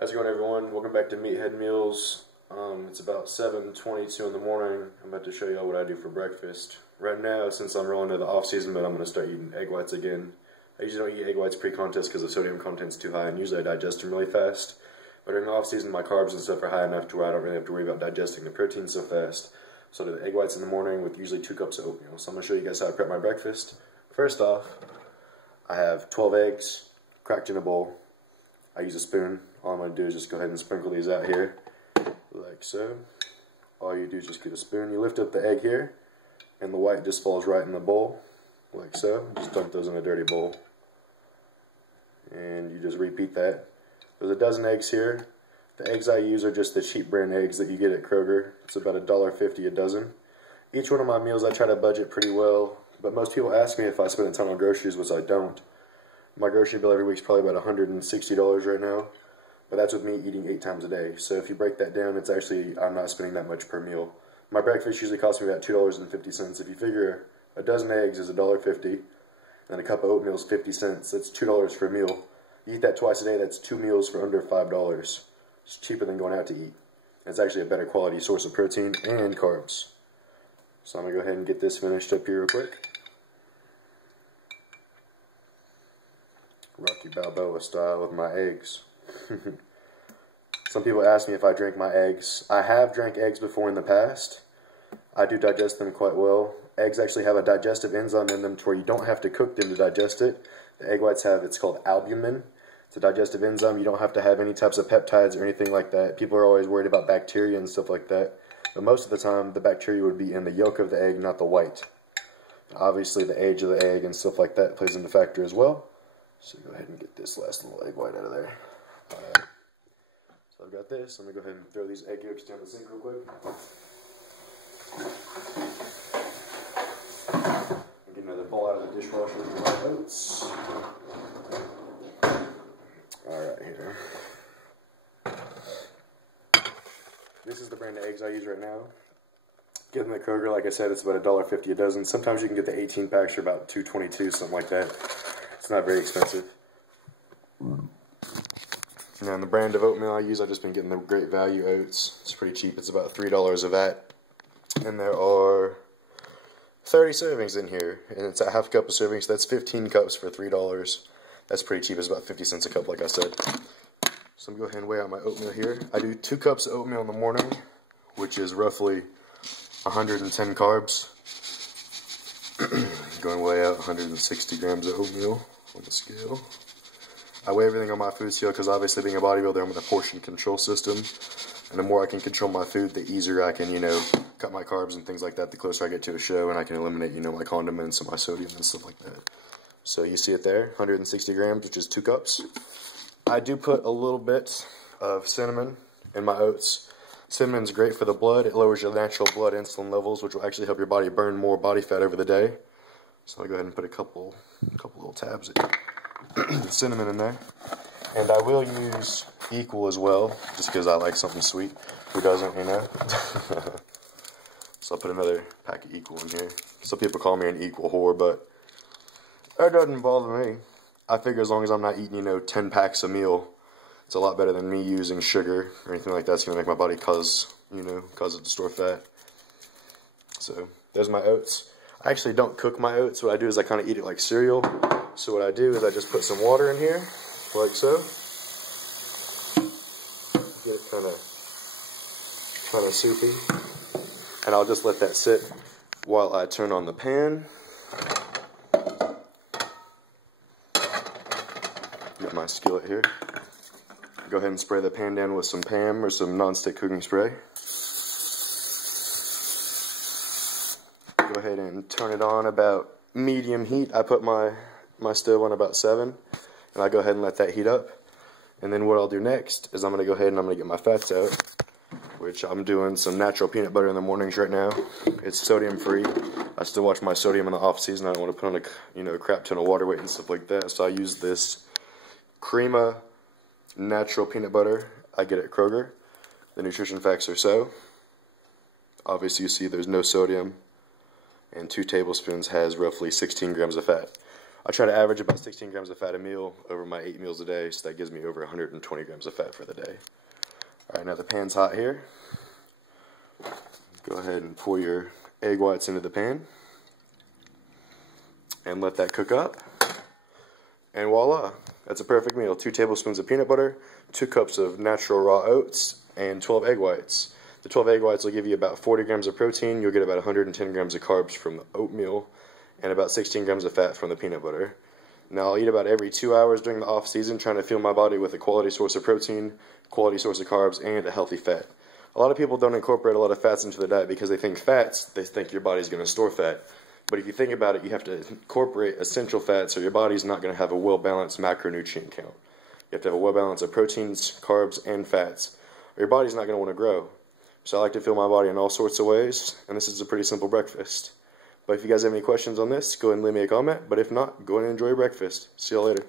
How's it going, everyone? Welcome back to Meathead Meals. It's about 7:22 in the morning. I'm about to show y'all what I do for breakfast. Right now, since I'm rolling into the off-season, but I'm going to start eating egg whites again. I usually don't eat egg whites pre-contest because the sodium content's too high, and usually I digest them really fast. But during the off-season, my carbs and stuff are high enough to where I don't really have to worry about digesting the protein so fast. So I do the egg whites in the morning with usually 2 cups of oatmeal. So I'm going to show you guys how I prep my breakfast. First off, I have 12 eggs cracked in a bowl. I use a spoon. All I'm going to do is just go ahead and sprinkle these out here, like so. All you do is just get a spoon. You lift up the egg here, and the white just falls right in the bowl, like so. Just dump those in a dirty bowl. And you just repeat that. There's a dozen eggs here. The eggs I use are just the cheap brand eggs that you get at Kroger. It's about $1.50 a dozen. Each one of my meals I try to budget pretty well, but most people ask me if I spend a ton on groceries, which I don't. My grocery bill every week is probably about $160 right now, but that's with me eating 8 times a day. So if you break that down, it's actually, I'm not spending that much per meal. My breakfast usually costs me about $2.50. If you figure a dozen eggs is $1.50, and a cup of oatmeal is 50 cents, that's $2 for a meal. You eat that twice a day, that's 2 meals for under $5. It's cheaper than going out to eat. It's actually a better quality source of protein and carbs. So I'm going to go ahead and get this finished up here real quick. Rocky Balboa style with my eggs. Some people ask me if I drink my eggs. I have drank eggs before in the past. I do digest them quite well. Eggs actually have a digestive enzyme in them to where you don't have to cook them to digest it. The egg whites have, it's called albumin. It's a digestive enzyme. You don't have to have any types of peptides or anything like that. People are always worried about bacteria and stuff like that. But most of the time, the bacteria would be in the yolk of the egg, not the white. Obviously, the age of the egg and stuff like that plays into factor as well. So go ahead and get this last little egg white out of there. Alright. So I've got this. I'm going to go ahead and throw these egg yolks down the sink real quick. Get another bowl out of the dishwasher with my oats. Alright, here. This is the brand of eggs I use right now. Get them at Kroger, like I said, it's about $1.50 a dozen. Sometimes you can get the 18 packs for about $2.22, something like that. It's not very expensive. Now, the brand of oatmeal I use, I've just been getting the Great Value oats. It's pretty cheap. It's about $3 a vat. And there are 30 servings in here. And it's a half cup of servings, so that's 15 cups for $3. That's pretty cheap. It's about 50 cents a cup, like I said. So I'm going to go ahead and weigh out my oatmeal here. I do 2 cups of oatmeal in the morning, which is roughly 110 carbs. Going way out, 160 grams of oatmeal on the scale. I weigh everything on my food scale because obviously being a bodybuilder, I'm in a portion control system. And the more I can control my food, the easier I can, cut my carbs and things like that, the closer I get to a show, and I can eliminate, my condiments and my sodium and stuff like that. So you see it there, 160 grams, which is 2 cups. I do put a little bit of cinnamon in my oats. Cinnamon's great for the blood. It lowers your natural blood insulin levels, which will actually help your body burn more body fat over the day. So I'll go ahead and put a couple little tabs of cinnamon in there. And I will use Equal as well, just because I like something sweet. Who doesn't, So I'll put another pack of Equal in here. Some people call me an Equal whore, but that doesn't bother me. I figure as long as I'm not eating, 10 packs a meal, it's a lot better than me using sugar or anything like that. It's going to make my body cause it to store fat. So there's my oats. I actually don't cook my oats. What I do is I kind of eat it like cereal. So what I do is I just put some water in here, like so. Get it kind of soupy. And I'll just let that sit while I turn on the pan. Got my skillet here. Go ahead and spray the pan down with some PAM or some non-stick cooking spray. Go ahead and turn it on about medium heat. I put my stove on about 7, and I go ahead and let that heat up. And then what I'll do next is I'm going to go ahead and I'm going to get my fats out, which I'm doing some natural peanut butter in the mornings right now. It's sodium free. I still watch my sodium in the off season. I don't want to put on a crap ton of water weight and stuff like that. So I use this Crema natural peanut butter I get at Kroger. The nutrition facts are so. Obviously you see there's no sodium, and 2 tablespoons has roughly 16 grams of fat. I try to average about 16 grams of fat a meal over my 8 meals a day, so that gives me over 120 grams of fat for the day. Alright, now the pan's hot here. Go ahead and pour your egg whites into the pan and let that cook up. And voila, that's a perfect meal. 2 tablespoons of peanut butter, 2 cups of natural raw oats, and 12 egg whites. The 12 egg whites will give you about 40 grams of protein. You'll get about 110 grams of carbs from the oatmeal and about 16 grams of fat from the peanut butter. Now, I'll eat about every 2 hours during the off season, trying to fuel my body with a quality source of protein, quality source of carbs, and a healthy fat. A lot of people don't incorporate a lot of fats into their diet because they think your body's going to store fat. But if you think about it, you have to incorporate essential fats, so your body's not going to have a well-balanced macronutrient count. You have to have a well-balance of proteins, carbs, and fats, or your body's not going to want to grow. So I like to fuel my body in all sorts of ways, and this is a pretty simple breakfast. But if you guys have any questions on this, go ahead and leave me a comment. But if not, go ahead and enjoy your breakfast. See y'all later.